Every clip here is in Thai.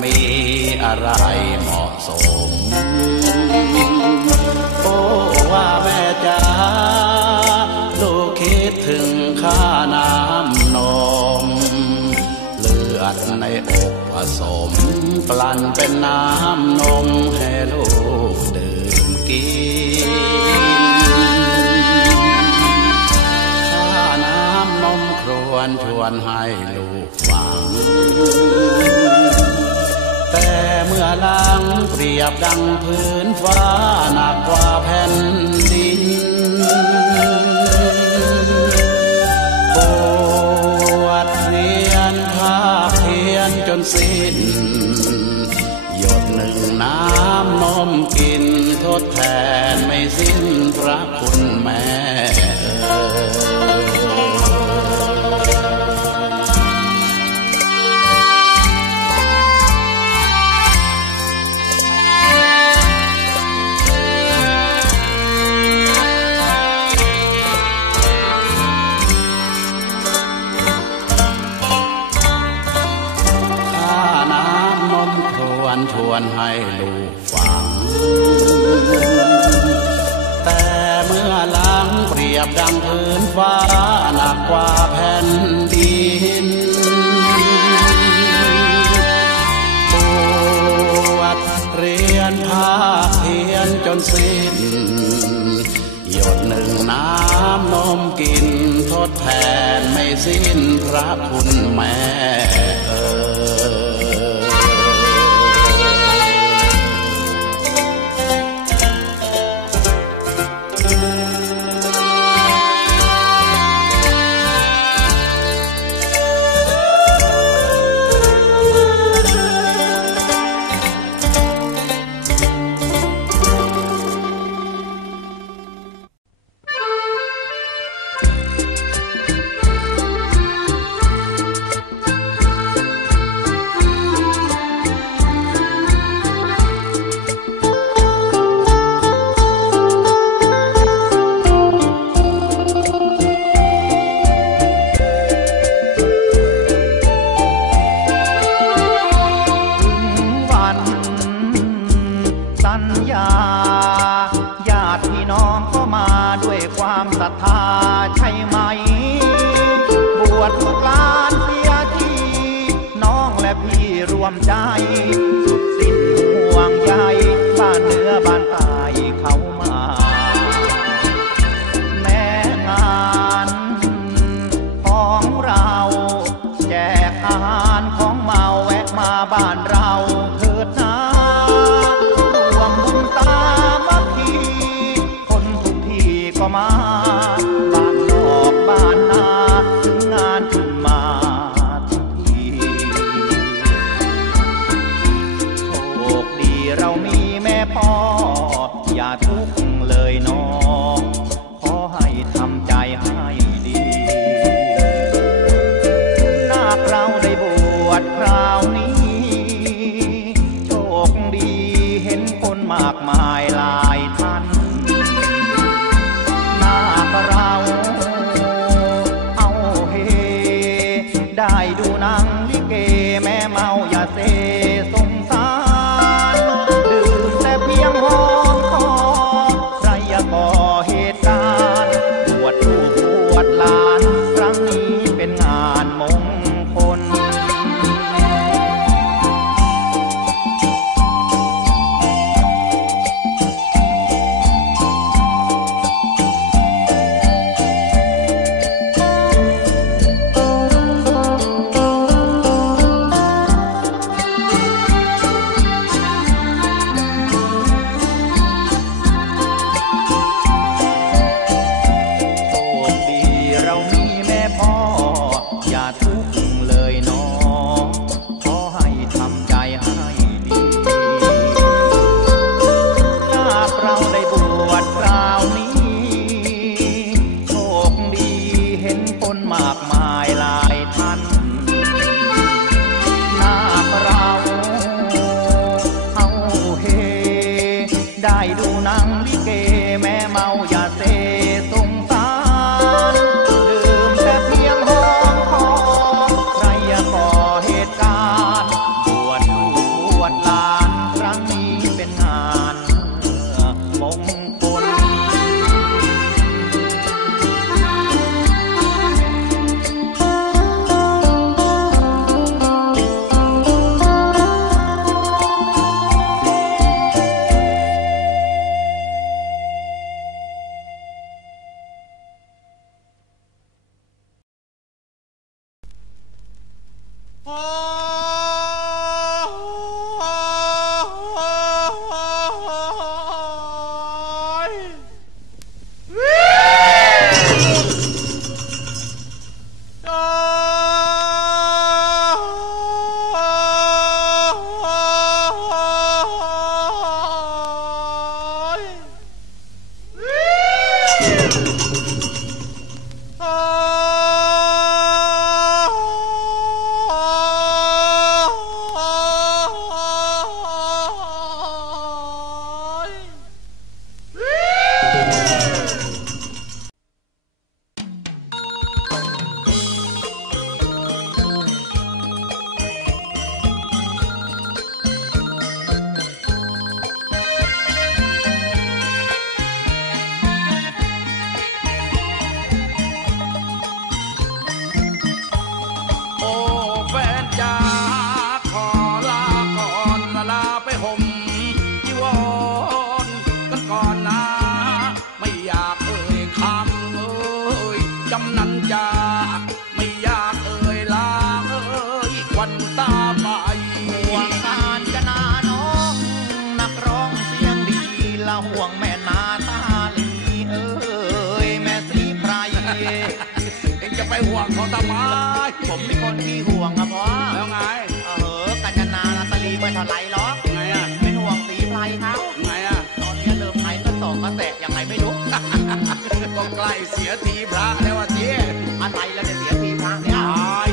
มีอะไรเหมาะสม โอ้ว่าแม่จ๋าลูกคิดถึงข้าน้ำนมเลือดในอกผสม ปลั่นเป็นน้ำนมให้ลูกดื่มกินค่าน้ำนมครวนชวนให้ลูกฟัง แต่เมื่อนางเปรียบดังพื้นฟ้าหนักกว่าแผ่น ส้นหยดหนึ่งน้ำนมกินทดแทนไม่สิ้นพระคุณแม่ วมใจสุดสิ้นห่วงใยบ้านเหนือบ้านใต้เขามา แม่งานของเรา แจกอาหารของเมาแวะมาบ้านเราเถิดนะรวมบุญตามักทีคนทุกที่ก็มา มายหลาย ได้ดูนางลิเก ไปห่วงเขาทำไมผมเป็นคนที่ห่วงคะพ่อแล้วไงเออกัญนานาตาลีไม่เท่ายรหรอกไงอะเป็นห่วงสีไพรเขาไงอะตอนนี้เริ่มไพรก็สองก็แตกยังไงไม่รู้ก็ใกล้เสียทีพระแล้วว่าเจ๊อะไรแล้วเนี่ยเสียทีพระเนี่ย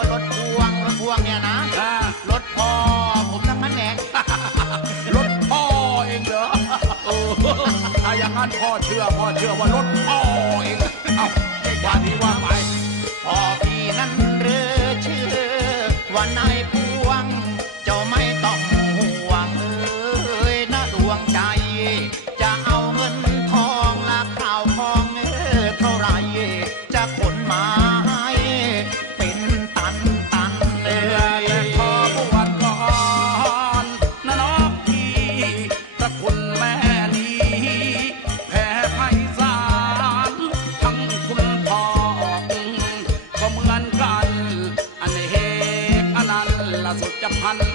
ว่ารถพ่วงรถพ่วงเนี่ยนะรถพ่อผมทั้งนั้นแหละรถพ่อเองเหรอโอ้ถ้าอย่างนั้นพ่อเชื่อพ่อเชื่อว่ารถพ่อเองเอาว่าที่ว่าไป พ่อพี่นั้นเรือชื่อว่านายพ่วงเจ้าไม่ต้อง พัน